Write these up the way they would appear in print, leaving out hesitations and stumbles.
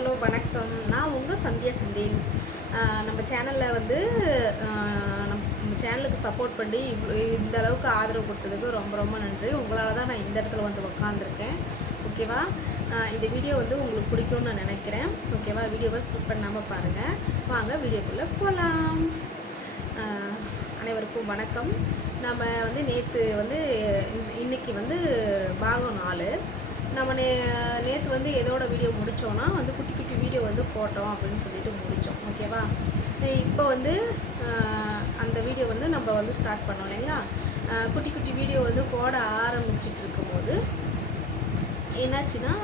Hello வணக்கம். நான் உங்கள் சந்தியா செந்தில். நம்ம சேனலில் வந்து நம்ம சேனலுக்கு சப்போர்ட் பண்ணி இந்த அளவுக்கு ஆதரவு கொடுத்ததுக்கு ரொம்ப ரொம்ப நன்றி. உங்களால் தான் நான் இந்த இடத்துல வந்து உட்காந்துருக்கேன். ஓகேவா? இந்த வீடியோ வந்து உங்களுக்கு பிடிக்கும்னு நான் நினைக்கிறேன். ஓகேவா? வீடியோவை ஸ்கிப் பண்ணாமல் பாருங்கள். வாங்க வீடியோக்குள்ளே போகலாம். அனைவருக்கும் வணக்கம். நம்ம வந்து நேற்று வந்து இன்னைக்கு வந்து பாகம் 4. நம்ம நேற்று வந்து எதோட வீடியோ முடித்தோன்னா வந்து குட்டி குட்டி வீடியோ வந்து போட்டோம் அப்படின்னு சொல்லிட்டு முடித்தோம். ஓகேவா? இப்போ வந்து அந்த வீடியோ வந்து நம்ம வந்து ஸ்டார்ட் பண்ணோம் இல்லைங்களா? குட்டி குட்டி வீடியோ வந்து போட ஆரம்பிச்சிட்டு இருக்கும்போது என்னாச்சுன்னா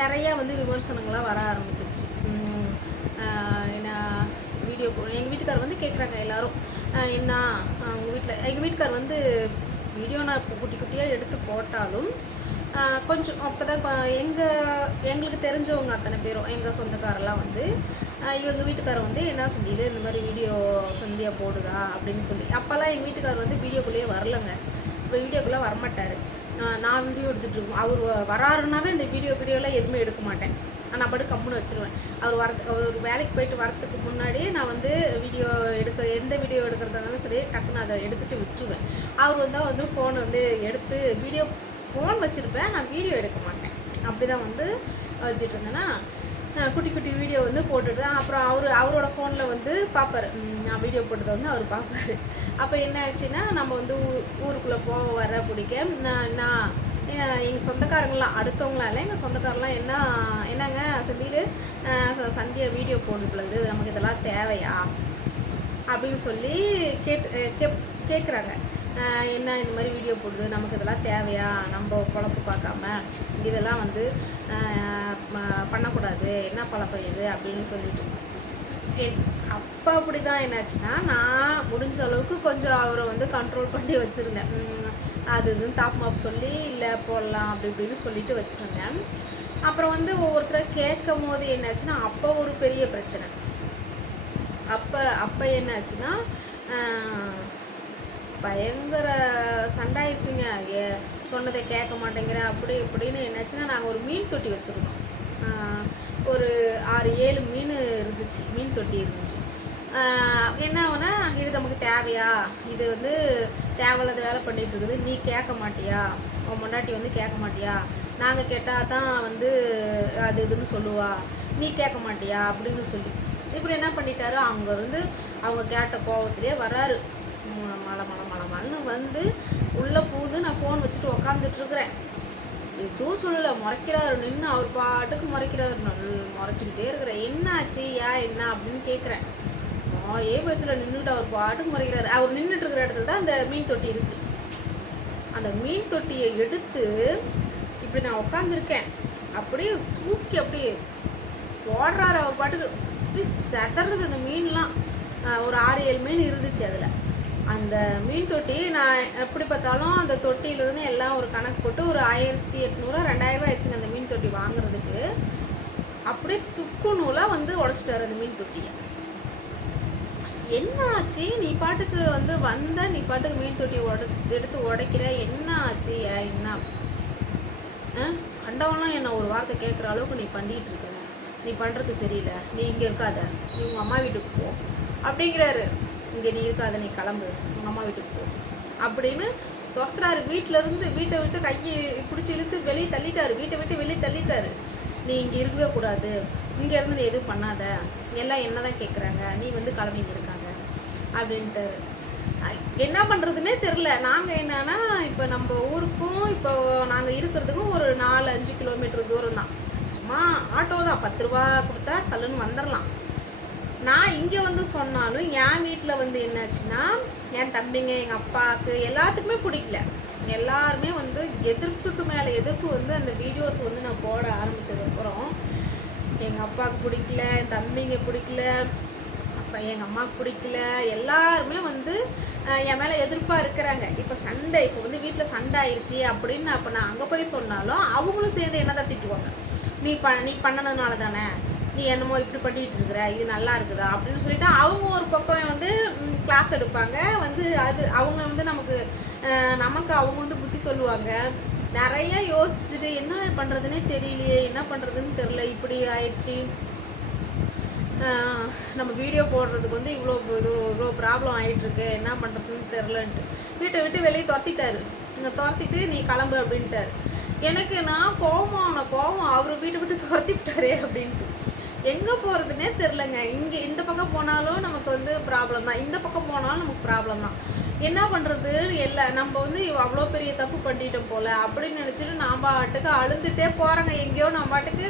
நிறையா வந்து விமர்சனங்களாக வர ஆரம்பிச்சிருச்சு. என்ன வீடியோ எங்கள் வீட்டுக்கார் வந்து கேட்குறாங்க எல்லோரும், என்ன உங்கள் வீட்டில் எங்கள் வீட்டுக்கார் வந்து வீடியோ நான் இப்போ குட்டி குட்டியாக எடுத்து போட்டாலும் கொஞ்சம் அப்போ தான் எங்களுக்கு தெரிஞ்சவங்க அத்தனை பேரும் எங்கள் சொந்தக்காரெல்லாம் வந்து இவங்க வீட்டுக்காரர் வந்து என்ன சந்தியில் இந்த மாதிரி வீடியோ சந்தியா போடுதா அப்படின்னு சொல்லி. அப்போல்லாம் எங்கள் வீட்டுக்காரர் வந்து வீடியோக்குள்ளேயே வரலைங்க. இப்போ வீடியோக்குள்ளே வரமாட்டார். நான் வீடியோ எடுத்துகிட்டு இருக்கோம். அவர் வராருன்னாவே இந்த வீடியோலாம் எதுவுமே எடுக்க மாட்டேன். நான் பாட்டு கம்முன்னு வச்சுருவேன். அவர் வேலைக்கு போயிட்டு வரத்துக்கு முன்னாடியே நான் வந்து வீடியோ எந்த வீடியோ எடுக்கிறதா இருந்தாலும் சரி டக்குன்னு அதை எடுத்துகிட்டு விட்டுருவேன். அவர் வந்து ஃபோன் வந்து எடுத்து ஃபோன் வச்சுருப்பேன், நான் வீடியோ எடுக்க மாட்டேன். அப்படி தான் வந்து வச்சுட்டு இருந்தேன்னா குட்டி குட்டி வீடியோ வந்து போட்டுட்டு தான் அப்புறம் அவரோட ஃபோனில் வந்து பார்ப்பார். நான் வீடியோ போட்டதை வந்து அவர் பார்ப்பார். அப்போ என்ன ஆச்சுன்னா நம்ம வந்து ஊருக்குள்ளே வர பிடிக்க நான் எங்கள் சொந்தக்காரங்களாம் அடுத்தவங்களாம் இல்லை, எங்கள் சொந்தக்காரெலாம் என்னங்க சந்தியா வீடியோ போட்டுள்ளது, நமக்கு இதெல்லாம் தேவையா அப்படின்னு சொல்லி கேட்குறாங்க. என்ன இந்த மாதிரி வீடியோ போடுது, நமக்கு இதெல்லாம் தேவையா, நம்ம பொழப்பு பார்க்காம இதெல்லாம் வந்து பண்ணக்கூடாது, என்ன பழக்கம் இது அப்படின்னு சொல்லிட்டு அப்போ அப்படி தான் என்னாச்சுன்னா நான் முடிஞ்ச அளவுக்கு கொஞ்சம் அவரை வந்து கண்ட்ரோல் பண்ணி வச்சுருந்தேன். அது இதுன்னு டாப் மாப் சொல்லி இல்லை போடலாம் அப்படி இப்படின்னு சொல்லிட்டு வச்சுருந்தேன். அப்புறம் வந்து ஒவ்வொருத்தரை கேட்கும் போது என்னாச்சுன்னா அப்போ ஒரு பெரிய பிரச்சனை. அப்போ என்னாச்சுன்னா பயங்கர சண்டாயிடுச்சுங்க. சொன்னதை கேட்க மாட்டேங்கிறேன் அப்படி இப்படின்னு. என்னாச்சுன்னா நாங்கள் ஒரு மீன் தொட்டி வச்சுருந்தோம். ஒரு 6-7 மீன் தொட்டி இருந்துச்சு. என்ன ஆகுனா, இது நமக்கு தேவையா, இது வந்து தேவையில்லாத வேலை பண்ணிகிட்டு இருக்குது, நீ கேட்க மாட்டியா, உன் பொண்டாட்டி வந்து கேட்க மாட்டியா, நாங்கள் கேட்டால் தான் வந்து அது இதுன்னு சொல்லுவா, நீ கேட்க மாட்டியா அப்படின்னு சொல்லி இப்படி என்ன பண்ணிட்டாரு, அங்கேருந்து அவங்க கேட்ட கோபத்துலேயே வராரு. மழை வந்து உள்ளே பூந்து நான் ஃபோன் வச்சுட்டு உக்காந்துட்ருக்குறேன். எதுவும் சொல்லலை, முறைக்கிறாரு. நின்று அவர் பாட்டுக்கு முறைக்கிறாரு. முறைச்சிக்கிட்டே இருக்கிறேன். என்ன ஆச்சு என்ன அப்படின்னு கேட்குறேன். பேசில் நின்றுட்டு அவர் பாட்டுக்கு முறைக்கிறாரு. அவர் நின்றுட்டு இருக்கிற இடத்துல தான் அந்த மீன் தொட்டி இருக்குது. அந்த மீன் தொட்டியை எடுத்து இப்படி நான் உட்காந்துருக்கேன், அப்படியே தூக்கி அப்படியே போடுறாரு. அவர் பாட்டுக்கு அப்படி செதறது அந்த மீன்லாம். ஒரு 6-7 மீன் இருந்துச்சு அதில். அந்த மீன் தொட்டி நான் எப்படி பார்த்தாலும் அந்த தொட்டியிலேருந்து எல்லாம் ஒரு கணக்கு போட்டு ஒரு 1800-2000 ஆயிடுச்சுங்க அந்த மீன் தொட்டி வாங்குறதுக்கு. அப்படியே துக்கு நூலாக வந்து உடச்சிட்டாரு அந்த மீன் தொட்டியை. என்ன ஆச்சு, நீ பாட்டுக்கு வந்து நீ பாட்டுக்கு மீன் தொட்டி எடுத்து உடைக்கிற, என்ன ஆச்சு, என்ன கண்டவெல்லாம் என்ன ஒரு வார்த்தை கேட்குற அளவுக்கு நீ பண்ணிகிட்டு இருக்க, நீ பண்ணுறது சரியில்லை, நீ இங்கே இருக்காத, நீ உங்கள் அம்மா வீட்டுக்கு போ அப்படிங்கிறாரு. இங்கே நீ இருக்காத, நீ கிளம்பு, உங்கள் அம்மா வீட்டுக்கு போ அப்படின்னு துரத்துறாரு. வீட்டை விட்டு கையை பிடிச்சி இழுத்து வெளியே தள்ளிட்டாரு. வீட்டை விட்டு வெளியே தள்ளிட்டாரு. நீ இங்கே இருக்கவே கூடாது, இங்கேருந்து நீ எதுவும் பண்ணாத, எல்லாம் என்ன தான் கேட்குறாங்க, நீ வந்து கிளம்பிங்க இருக்காங்க அப்படின்ட்டாரு. என்ன பண்ணுறதுன்னே தெரில. நாங்கள் என்னன்னா இப்போ நம்ம ஊருக்கும் இப்போ நாங்கள் இருக்கிறதுக்கும் ஒரு 4-5 கிலோமீட்டர் தூரம் தான். சும்மா ஆட்டோ தான், 10 ரூபா கொடுத்தா சல்லுன்னு வந்துடலாம். நான் இங்கே வந்து சொன்னாலும் என் வீட்டில் வந்து என்னாச்சுன்னா என் தம்பிங்க எங்கள் அப்பாவுக்கு எல்லாத்துக்குமே பிடிக்கல. எல்லாருமே வந்து எதிர்ப்புக்கு மேலே எதிர்ப்பு வந்து அந்த வீடியோஸ் வந்து நான் போட ஆரம்பித்ததுக்கப்புறம் எங்கள் அப்பாவுக்கு பிடிக்கல, என் தம்பிங்க பிடிக்கல, அப்போ எங்கள் அம்மாவுக்கு பிடிக்கல, எல்லாருமே வந்து என் மேலே எதிர்ப்பாக இருக்கிறாங்க. இப்போ வந்து வீட்டில் சண்டை ஆயிடுச்சு அப்படின்னு அப்போ நான் அங்கே போய் சொன்னாலும் அவங்களும் சேர்ந்து என்ன தான் திட்டுவாங்க. நீ பண்ணனதுனால தானே, நீ என்னமோ இப்படி பண்ணிகிட்டு இருக்கிற, இது நல்லா இருக்குதா அப்படின்னு சொல்லிட்டு அவங்க ஒரு பக்கம் வந்து கிளாஸ் எடுப்பாங்க. வந்து அவங்க வந்து நமக்கு அவங்க வந்து புத்தி சொல்லுவாங்க. நிறைய யோசிச்சுட்டு என்ன பண்ணுறதுனே தெரியலையே, என்ன பண்ணுறதுன்னு தெரில, இப்படி ஆயிடுச்சு. நம்ம வீடியோ போடுறதுக்கு வந்து இவ்வளோ ப்ராப்ளம் ஆகிட்டுருக்கு, என்ன பண்ணுறதுன்னு தெரிலன்ட்டு வீட்டை விட்டு வெளியே துரத்திட்டாரு. இங்கே துரத்திட்டு நீ கிளம்பு அப்படின்ட்டாரு. எனக்கு நான் கோவம் அவர் வீட்டை விட்டு துரத்தி விட்டாரே அப்படின்ட்டு எங்கே போகிறதுனே தெரிலங்க. இங்கே இந்த பக்கம் போனாலும் நமக்கு வந்து ப்ராப்ளம் தான், இந்த பக்கம் போனாலும் நமக்கு ப்ராப்ளம் தான். என்ன பண்ணுறது, நம்ம வந்து அவ்வளோ பெரிய தப்பு பண்ணிட்டோம் போல் அப்படின்னு நினச்சிட்டு நான் பாட்டுக்கு அழுந்துகிட்டே போகிறேங்க. எங்கேயோ நான் பாட்டுக்கு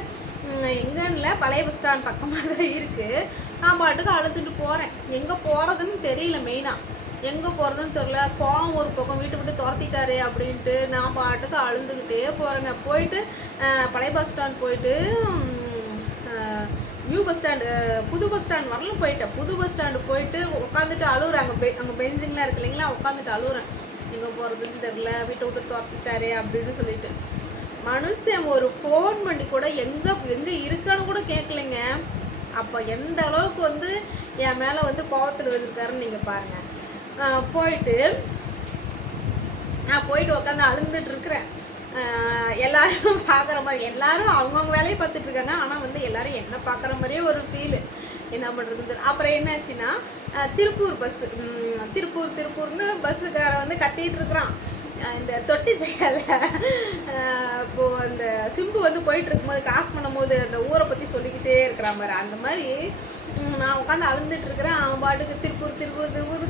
எங்கன்னு பழைய பஸ் ஸ்டாண்ட் பக்கமாக தான் இருக்குது. நான் பாட்டுக்கு அழுதுட்டு போகிறேன். எங்கே போகிறதுன்னு தெரியல, மெயினாக எங்கே போகிறதுன்னு தெரியல. கோவம் ஒரு பக்கம் வீட்டை விட்டு துரத்திட்டாரு அப்படின்ட்டு நான் பாட்டுக்கு அழுந்துக்கிட்டே போகிறேங்க. போயிட்டு பழைய பஸ் ஸ்டாண்ட் போயிட்டு நியூ பஸ் ஸ்டாண்டு, புது பஸ் ஸ்டாண்ட் வரலும் போயிட்டேன். புது பஸ் ஸ்டாண்டு போயிட்டு உட்காந்துட்டு அழுகுறேன். அங்கே பெஞ்சிங்லாம் இருக்கு இல்லைங்களா, உட்காந்துட்டு அழுகுறேன். எங்கே போகிறதுன்னு தெரில, வீட்டை விட்டு துரத்திட்டாரே அப்படின்னு சொல்லிட்டு. மனுஷன் ஒரு ஃபோன் பண்ணி கூட எங்கே இருக்கான்னு கூட கேட்கலைங்க. அப்போ எந்த அளவுக்கு வந்து என் மேலே வந்து கோவத்தில் வந்துருக்காருன்னு நீங்கள் பாருங்கள். நான் போயிட்டு உட்காந்து அழுந்துட்டு இருக்கிறேன். எல்லாரும் பார்க்குற மாதிரி, எல்லாரும் அவங்கவுங்க வேலையை பார்த்துட்டு இருக்காங்க. ஆனால் வந்து எல்லாரும் என்ன பார்க்குற மாதிரியே ஒரு ஃபீலு. என்ன பண்ணுறது. அப்புறம் என்னாச்சுன்னா திருப்பூர் பஸ்ஸு, திருப்பூர்னு பஸ்ஸுக்காரன் வந்து கத்திகிட்டு இருக்கிறான். இந்த தொட்டி செய்யலை இப்போது அந்த சிம்பு வந்து போயிட்டு இருக்கும்போது கிராஸ் பண்ணும்போது அந்த ஊரை பற்றி சொல்லிக்கிட்டே இருக்கிற மாதிரி, அந்த மாதிரி நான் உட்காந்து அழுந்துட்டு இருக்கிறேன். அவன் பாட்டுக்கு திருப்பூர்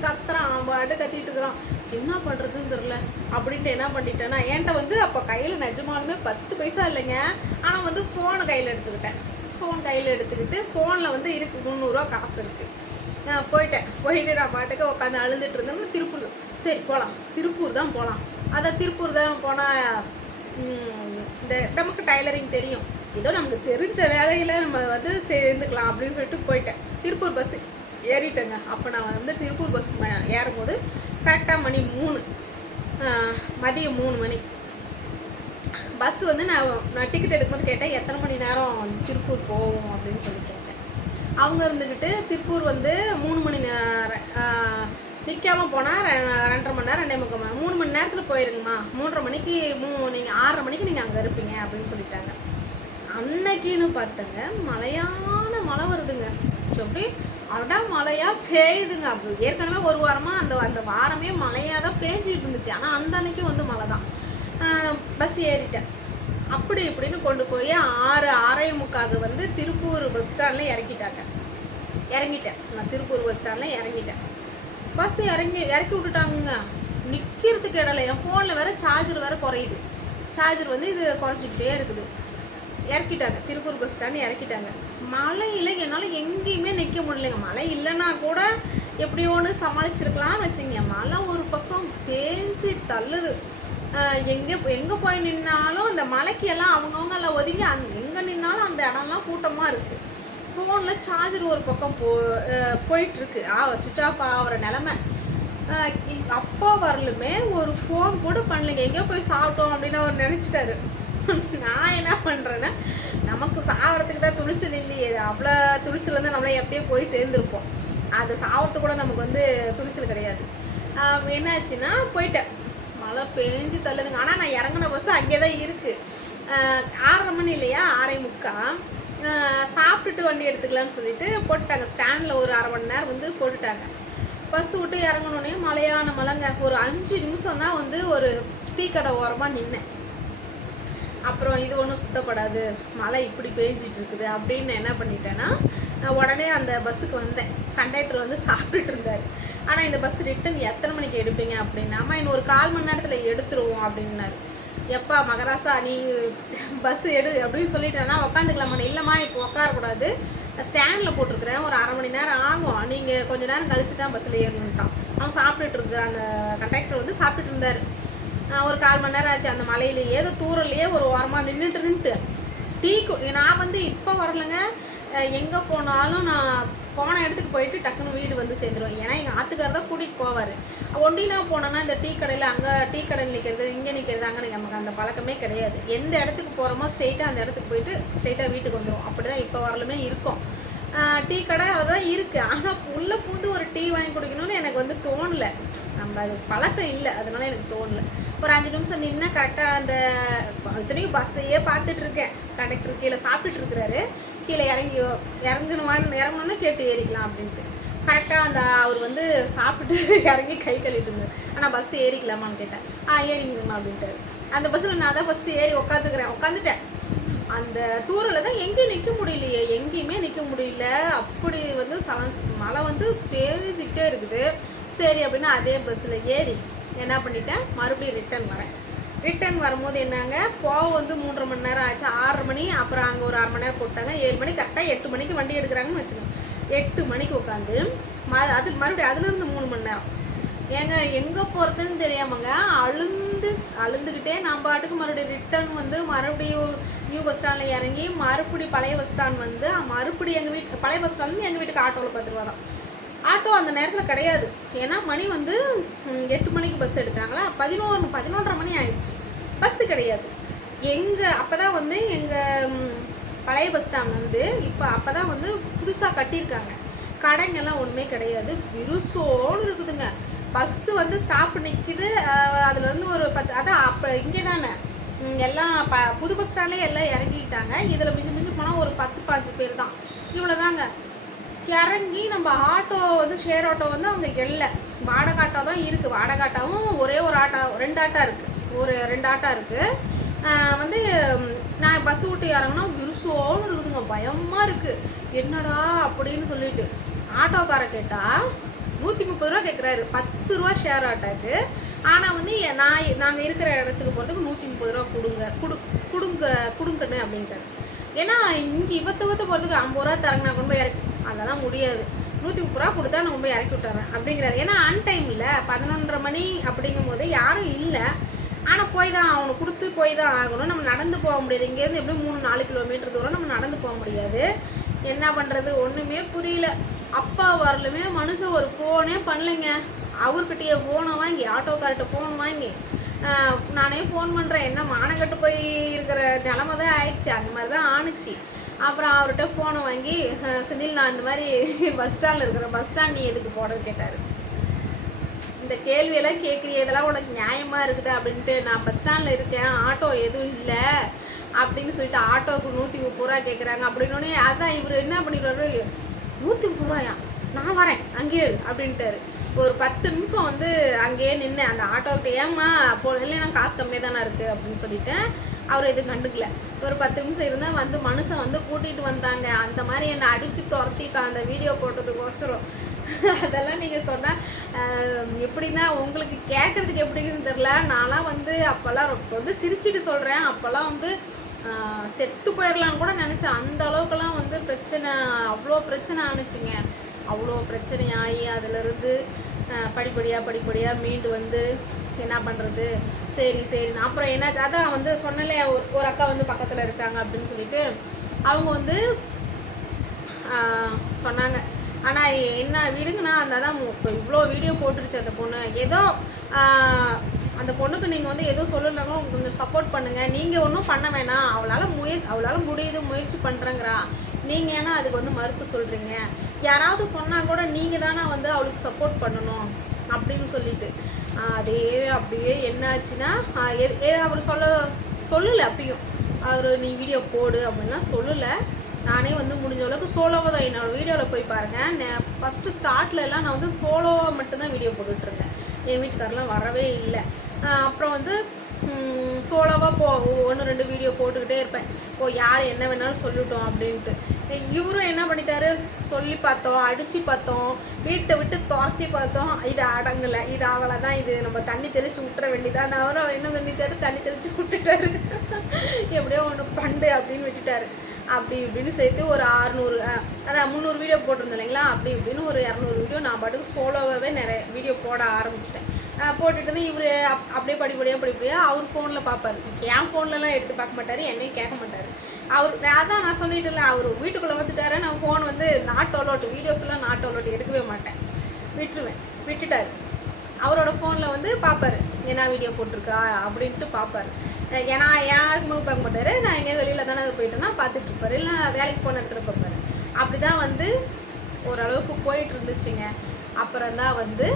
கத்துறான். அவன் பாட்டு கத்திட்டு இருக்கிறான். என்ன பண்ணுறதுன்னு தெரில அப்படின்ட்டு என்ன பண்ணிட்டேன்னா, என்கிட்ட வந்து அப்போ கையில் நிஜமாலுமே 10 பைசா இல்லைங்க. ஆனால் வந்து ஃபோனை கையில் எடுத்துக்கிட்டேன். ஃபோனில் வந்து இருக்குது 300 ரூபா காசு இருக்குது. நான் போயிட்டு நான் பாட்டுக்கு உட்காந்து அழுந்துட்டு இருந்தேன். திருப்பூர் சரி போகலாம், திருப்பூர் தான் போகலாம். திருப்பூர் தான் போனால் இந்த நமக்கு டைலரிங் தெரியும், ஏதோ நமக்கு தெரிஞ்ச வேலையில் நம்ம வந்து சேர்ந்துக்கலாம் அப்படின்னு சொல்லிட்டு போயிட்டேன். திருப்பூர் பஸ்ஸு ஏறிட்டேங்க. அப்போ நான் வந்து திருப்பூர் பஸ் ஏறும்போது கரெக்டாக மணி 3, மதியம் 3 மணி. பஸ் வந்து நான் டிக்கெட் எடுக்கும்போது கேட்டேன் எத்தனை மணி நேரம் திருப்பூர் போகும் அப்படின்னு சொல்லி கேட்டேன். அவங்க இருந்துக்கிட்டு திருப்பூர் வந்து 3 மணி நேரம் நிற்காமல் போனால் 2.5 மணி நேரம் 2.25 மணி நேரம், 3 மணி நேரத்தில் போயிருங்கம்மா. 3:30 மணிக்கு நீங்கள் 6:30 மணிக்கு நீங்கள் அங்கே இருப்பீங்க அப்படின்னு சொல்லிட்டாங்க. அன்னைக்குன்னு பார்த்தங்க மழை வருதுங்க. ஸோ அப்படி மழையாக பெய்யுதுங்க. அப்படி ஏற்கனவே ஒரு வாரமாக அந்த வாரமே மழையாக தான் பேஞ்சிட்டு இருந்துச்சு. ஆனால் அந்த அன்னைக்கும் வந்து மழை தான். பஸ் ஏறிட்டேன். அப்படி இப்படின்னு கொண்டு போய் 6:45 வந்து திருப்பூர் பஸ் ஸ்டாண்டில் இறங்கிட்டேன். நான் திருப்பூர் பஸ் ஸ்டாண்டில் இறங்கிட்டேன். பஸ் இறக்கி விட்டுட்டாங்க. நிற்கிறதுக்கு இடல. என் ஃபோனில் வேறு சார்ஜர் வேறு குறையுது. சார்ஜர் வந்து இது குறைச்சிக்கிட்டே இருக்குது. இறக்கிட்டாங்க. திருப்பூர் பஸ் ஸ்டாண்டு இறக்கிட்டாங்க. மழையில் என்னால் எங்கேயுமே நிற்க முடியலைங்க. மழை இல்லைன்னா கூட எப்படியோன்னு சமாளிச்சிருக்கலாம்னு வச்சுங்க. மழை ஒரு பக்கம் பேஞ்சு தள்ளுது. எங்கே போய் நின்னாலும் இந்த மலைக்கு எல்லாம் அவங்கவுங்கள ஒதுங்கி எங்கே நின்னாலும் அந்த இடம்லாம் கூட்டமாக இருக்குது. ஃபோனில் சார்ஜர் ஒரு பக்கம் போயிட்டுருக்கு. சுவிட்ச் ஆஃப் ஆகிற நிலமை. அப்பா வரலுமே ஒரு ஃபோன் கூட பண்ணலைங்க. எங்கேயோ போய் சாப்பிட்டோம் அப்படின்னு அவர் நினச்சிட்டாரு. நான் என்ன பண்ணுறேன்னா, நமக்கு சாகிறதுக்கு தான் துணிச்சல் இல்லையே. அவ்வளோ துணிச்சல் வந்து நம்மளே எப்பயோ போய் சேர்ந்துருப்போம். அது சாகிறதுக்கு கூட நமக்கு வந்து துணிச்சல் கிடையாது. என்னாச்சுன்னா போயிட்டேன். மழை பேஞ்சு தள்ளுதுங்க. ஆனால் நான் இறங்கின பஸ்ஸு அங்கே தான் இருக்குது. 6:30 மணி இல்லையா, 6:45. சாப்பிட்டுட்டு வண்டி எடுத்துக்கலான்னு சொல்லிட்டு போட்டுட்டாங்க. ஸ்டாண்டில் ஒரு 1/2 மணி நேரம் வந்து போட்டுட்டாங்க. பஸ் விட்டு இறங்கணுன்னே மழைங்க. ஒரு 5 நிமிஷம் தான் வந்து ஒரு டீ கடை ஓரமாக நின்னேன். அப்புறம் இது ஒன்றும் சுத்தப்படாது, மழை இப்படி பேஞ்சிட்டு இருக்குது அப்படின்னு என்ன பண்ணிட்டேன்னா, உடனே அந்த பஸ்ஸுக்கு வந்தேன். கண்டக்டர் வந்து சாப்பிட்டுட்டு இருந்தார். ஆனால் இந்த பஸ் ரிட்டன் எத்தனை மணிக்கு எடுப்பீங்க அப்படின்னா, அம்மா இன்னும் ஒரு 1/4 மணி நேரத்தில் எடுத்துருவோம் அப்படின்னாரு. எப்பா மகராசா நீ பஸ் எடு அப்படின்னு சொல்லிட்டேன்னா உட்காந்துக்கலாமா? இல்லைம்மா இப்போ உட்காரக்கூடாது, ஸ்டாண்டில் போட்டிருக்கிறேன், ஒரு 1/2 மணி நேரம் ஆகும், நீங்கள் கொஞ்சம் நேரம் கழிச்சு தான் பஸ்ஸில் ஏறணுன்ட்டான். அவன் சாப்பிட்டுட்டு இருக்கிற அந்த கண்டக்டர் வந்து சாப்பிட்டுட்டு இருந்தார். ஒரு 1/4 மணி நேரம் ஆச்சு. அந்த மலையிலே ஏதோ தூரல்லையே ஒரு ஓரமாக நின்றுட்டு டீ நான் வந்து இப்போ வரலைங்க. எங்கே போனாலும் நான் போன இடத்துக்கு போயிட்டு டக்குன்னு வீடு வந்து சேர்ந்துருவேன். ஏன்னா எங்கள் ஆத்துக்கார் தான் கூட்டிகிட்டு போவார். ஒண்டினா போனோன்னா இந்த டீ கடையில் அங்கே டீ கடையில் நிற்கிறது, இங்கே நிற்கிறது, அங்கே நமக்கு அந்த பழக்கமே கிடையாது. எந்த இடத்துக்கு போகிறோமோ ஸ்ட்ரெயிட்டாக அந்த இடத்துக்கு போயிட்டு ஸ்ட்ரெயிட்டாக வீட்டுக்கு வந்துடும். அப்படி தான் இப்போ வரலுமே இருக்கும். டீ கடை தான் இருக்குது. ஆனால் உள்ளே பூந்து ஒரு டீ வாங்கி குடிக்கணும்னு எனக்கு வந்து தோணலை. நம்ம அது பழக்கம் இல்லை, அதனால எனக்கு தோணலை. ஒரு 5 நிமிஷம் நின்று கரெக்டாக அந்த இத்தனையும் பஸ்ஸையே பார்த்துட்ருக்கேன். கண்டக்டர் கீழே சாப்பிட்டுட்டு இருக்கிறாரு. கீழே இறங்கணும்னு கேட்டு ஏறிக்கலாம் அப்படின்ட்டு கரெக்டாக அந்த அவர் வந்து சாப்பிட்டுட்டு இறங்கி கை கழுவிட்டு இருந்தார். ஆனால் பஸ் ஏறிக்கலாமான்னு கேட்டேன். ஏறிங்கம்மா அப்படின்ட்டாரு. அந்த பஸ்ஸில் நான் தான் ஃபஸ்ட்டு ஏறி உட்காந்துட்டேன். அந்த தூரில் தான் எங்கேயும் நிற்க முடியலையே, எங்கேயுமே நிற்க முடியல. அப்படி வந்து மழை வந்து பேஞ்சிக்கிட்டே இருக்குது. சரி அப்படின்னு அதே பஸ்ஸில் ஏறி என்ன பண்ணிட்டேன், மறுபடியும் ரிட்டன் வரும்போது என்னங்க வந்து 3.5 மணி நேரம் ஆச்சு. 6:30 மணி, அப்புறம் அங்கே ஒரு 1/2 மணி நேரம் போட்டாங்க. 7 மணி கரெக்டாக 8 மணிக்கு வண்டி எடுக்கிறாங்கன்னு வச்சுக்கோங்க. 8 மணிக்கு உட்காந்து அது மறுபடியும் அதுலேருந்து 3 மணி நேரம் ஏங்க எங்கே போகிறதுன்னு தெரியாமங்க அழுந்துக்கிட்டே நான் பாட்டுக்கு மறுபடியும் ரிட்டன் வந்து மறுபடியும் நியூ பஸ் ஸ்டாண்டில் இறங்கி மறுபடியும் பழைய பஸ் ஸ்டாண்ட் வந்து மறுபடியும் எங்கள் வீட்டு பழைய பஸ் ஸ்டாண்ட்லேருந்து எங்கள் வீட்டுக்கு ஆட்டோவில் 10 ரூபா தான். ஆட்டோ அந்த நேரத்தில் கிடையாது. ஏன்னா மணி வந்து 8 மணிக்கு பஸ் எடுத்தாங்களா, 11:30 மணி ஆயிடுச்சு. பஸ்ஸு கிடையாது. அப்போ தான் வந்து எங்கள் பழைய பஸ் ஸ்டாண்ட் வந்து அப்போ தான் வந்து புதுசாக கட்டியிருக்காங்க. கடைங்கெல்லாம் ஒன்றுமே கிடையாது, விருசோடு இருக்குதுங்க. பஸ்ஸு வந்து ஸ்டாப் நிற்கிது. அதில் வந்து ஒரு 10 அதான் அப்போ இங்கே தானே எல்லாம் புது பஸ் ஸ்டாண்ட்லேயே எல்லாம் இறங்கிக்கிட்டாங்க. இதில் மிஞ்சி போனால் ஒரு 10-15 பேர் தான். இவ்வளோ தாங்க. இறங்கி நம்ம ஆட்டோ வந்து ஷேர் ஆட்டோ வந்து அவங்க வாடகை ஆட்டோ தான் இருக்குது. வாடகை ஆட்டோவும் ஒரே ஒரு ஆட்டோ 2 ஆட்டோ இருக்குது. ஒரு 2 ஆட்டோ இருக்குது. வந்து நான் பஸ் விட்டு இறங்கினா விருசோன்னு இருக்குதுங்க. பயமாக இருக்குது. என்னடா அப்படின்னு சொல்லிட்டு ஆட்டோக்கார கேட்டால் 130 ரூபா கேட்குறாரு. 10 ரூபா ஷேர் ஆட்டோக்கு. ஆனால் வந்து நாங்கள் இருக்கிற இடத்துக்கு போகிறதுக்கு 130 ரூபா கொடுங்கன்னு அப்படின்ட்டாரு. ஏன்னா இங்கே இவத்த போகிறதுக்கு 50 ரூபா தரங்க, நான் கொண்டு போய் இறக்கி அதெல்லாம் முடியாது. 130 ரூபா கொடுத்தா நான் போய் இறக்கி விட்டுறேன் அப்படிங்கிறாரு. ஏன்னா டைம் இல்லை, 11:30 மணி அப்படிங்கும் போது யாரும் இல்லை. ஆனால் போய் தான் ஆகணும். நம்ம நடந்து போக முடியாது. இங்கேருந்து எப்படியும் 3-4 கிலோமீட்டர் தூரம் நம்ம நடந்து போக முடியாது. என்ன பண்ணுறது ஒன்றுமே புரியல. அப்பா வரலுமே மனுஷன் ஒரு ஃபோனே பண்ணலைங்க. அவர்கிட்டயே ஃபோனை வாங்கி ஆட்டோக்கார்ட்ட ஃபோன் வாங்கி நானே ஃபோன் பண்ணுறேன். என்ன மானக்கட்டு போய் இருக்கிற நிலமை தான் ஆயிடுச்சு. அந்த மாதிரி தான் ஆணுச்சு. அப்புறம் அவர்கிட்ட ஃபோனை வாங்கி செந்தில் நான் இந்த மாதிரி பஸ் ஸ்டாண்டில் இருக்கிற பஸ் ஸ்டாண்ட் நீ எதுக்கு போடன்னு கேட்டார். இந்த கேள்வியெல்லாம் கேட்குறிய, இதெல்லாம் உனக்கு நியாயமாக இருக்குது அப்படின்ட்டு. நான் பஸ் ஸ்டாண்டில் இருக்கேன், ஆட்டோ எதுவும் இல்லை அப்படின்னு சொல்லிட்டு ஆட்டோவுக்கு 130 ரூபா கேட்குறாங்க. அப்படின்னோடனே அதான் இவர் என்ன பண்ணிடுவாரு, 130 ரூபாயா நான் வரேன் அங்கேயே அப்படின்ட்டாரு. ஒரு 10 நிமிஷம் வந்து அங்கேயே நின்று அந்த ஆட்டோக்கிட்ட ஏம்மா இல்லைன்னா காசு கம்மியாக தானே இருக்குது அப்படின்னு சொல்லிட்டேன். அவர் எதுவும் கண்டுக்கல. ஒரு 10 நிமிஷம் இருந்தால் வந்து மனுஷன் வந்து கூட்டிகிட்டு வந்தாங்க. அந்த மாதிரி என்னை அடித்து துரத்திட்டான் அந்த வீடியோ போட்டதுக்கோசரம். அதெல்லாம் நீங்கள் சொன்னால் எப்படின்னா உங்களுக்கு கேட்குறதுக்கு எப்படின்னு தெரில. நான்லாம் வந்து அப்போல்லாம் வந்து சிரிச்சிட்டு சொல்கிறேன். அப்போல்லாம் வந்து செத்து போயிடலான்னு கூட நினச்சேன். அந்த அளவுக்குலாம் வந்து அவ்வளோ பிரச்சனை ஆணுச்சுங்க. அவ்வளோ பிரச்சனையாகி அதிலிருந்து படிப்படியாக மீண்டு வந்து என்ன பண்ணுறது, சரி அப்புறம் என்னாச்சு, அதான் வந்து சொன்னலே ஒரு அக்கா வந்து பக்கத்தில் இருக்காங்க அப்படின்னு சொல்லிட்டு அவங்க வந்து சொன்னாங்க. ஆனால் என்ன விடுங்கண்ணா, அதான் இப்போ இவ்வளோ வீடியோ போட்டுருச்சு அந்த பொண்ணு. ஏதோ அந்த பொண்ணுக்கு நீங்கள் வந்து எதுவும் சொல்லலைங்க, கொஞ்சம் சப்போர்ட் பண்ணுங்கள். நீங்கள் ஒன்றும் பண்ண வேணாம், அவளால் முடியுது, முயற்சி பண்ணுறேங்கிறா. நீங்கள் ஏன்னா அதுக்கு வந்து மறுப்பு சொல்கிறீங்க. யாராவது சொன்னால் கூட நீங்கள் தானே வந்து அவளுக்கு சப்போர்ட் பண்ணணும் அப்படின்னு சொல்லிட்டு அதே அப்படியே என்னாச்சுன்னா அவர் சொல்லலை. அப்பயும் அவர் நீ வீடியோ போடு அப்படின்லாம் சொல்லலை. நானே வந்து முடிஞ்ச அளவுக்கு சோலோவாக தான் என்னோடய வீடியோவில் போய் பாருங்கள். ஃபஸ்ட்டு ஸ்டார்ட்லலாம் நான் வந்து சோலோவாக மட்டும்தான் வீடியோ போட்டுட்ருந்தேன். என் வீட்டுக்காரெலாம் வரவே இல்லை. அப்புறம் வந்து சோலோவாக 1-2 வீடியோ போட்டுக்கிட்டே இருப்பேன். யார் என்ன வேணாலும் சொல்லிட்டோம் அப்படின்ட்டு. இவரும் என்ன பண்ணிட்டாரு, சொல்லி பார்த்தோம், அடித்து பார்த்தோம், வீட்டை விட்டு துரத்தி பார்த்தோம். இது அடங்கலை, இது அவ்வளோதான், இது நம்ம தண்ணி தெளித்து விட்டுற வேண்டியதான். அவரும் என்ன பண்ணிட்டாரு, தண்ணி தெளித்து விட்டுட்டாரு. எப்படியோ ஒன்று பண்டு அப்படின்னு விட்டுட்டாரு. அப்படி இப்படின்னு சேர்த்து ஒரு 600 அதான் 300 வீடியோ போட்டிருந்தேன் இல்லைங்களா. அப்படி இப்படின்னு ஒரு 200 வீடியோ நான் பாட்டுக்கு சோலோவாகவே நிறைய வீடியோ போட ஆரம்பிச்சிட்டேன். போட்டுட்டு வந்து இவர் அப்படியே படிப்படியாக அவர் ஃபோனில் பார்ப்பார். என் ஃபோன்லலாம் எடுத்து பார்க்க மாட்டார், என்னையும் கேட்க மாட்டார். அதான் நான் சொல்லிட்டேன்ல, அவர் வீட்டுக்குள்ளே வந்துட்டாரு. நான் ஃபோன் வந்து நாட் அலோட், வீடியோஸ்லாம் நாட் அலோட் எடுக்கவே மாட்டேன், விட்டுட்டார். அவரோட ஃபோனில் வந்து பார்ப்பார் என்ன வீடியோ போட்டிருக்கா அப்படின்ட்டு பார்ப்பார். ஏன்னா யாருக்குமே பார்க்க மாட்டார். நான் எங்கேயாவது வெளியில் தானே போயிட்டேன்னா பார்த்துட்ருப்பார், இல்லை வேலைக்கு போன இடத்துல பார்ப்பார். அப்படி தான் வந்து ஓரளவுக்கு போயிட்டு இருந்துச்சுங்க. அப்புறம் தான் வந்து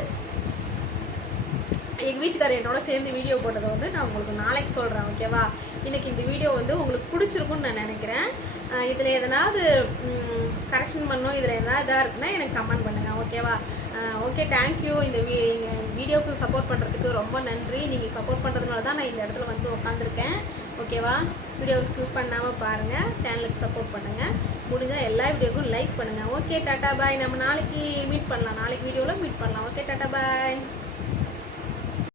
எங்கள் வீட்டுக்காரர் என்னோட சேர்ந்து வீடியோ போட்டதை வந்து நான் உங்களுக்கு நாளைக்கு சொல்கிறேன், ஓகேவா? இன்றைக்கி இந்த வீடியோ வந்து உங்களுக்கு பிடிச்சிருக்குன்னு நான் நினைக்கிறேன். இதில் எதனாவது கரெக்ஷன் பண்ணணும், இதில் எதனா இதாக இருக்குன்னா எனக்கு கமெண்ட் பண்ணுங்கள், ஓகேவா? Okay, thank you. எங்கள் வீடியோவுக்கு சப்போர்ட் பண்ணுறதுக்கு ரொம்ப நன்றி. நீங்கள் சப்போர்ட் பண்ணுறதுனால தான் நான் இந்த இடத்துல வந்து உட்காந்துருக்கேன், ஓகேவா? வீடியோவை ஸ்கிப் பண்ணாமல் பாருங்கள், சேனலுக்கு சப்போர்ட் பண்ணுங்கள், முடிஞ்சால் எல்லா வீடியோவுக்கும் லைக் பண்ணுங்கள். ஓகே, டாட்டா பாய். நம்ம நாளைக்கு மீட் பண்ணலாம், நாளைக்கு வீடியோவில் மீட் பண்ணலாம். ஓகே, டாட்டா பாய்.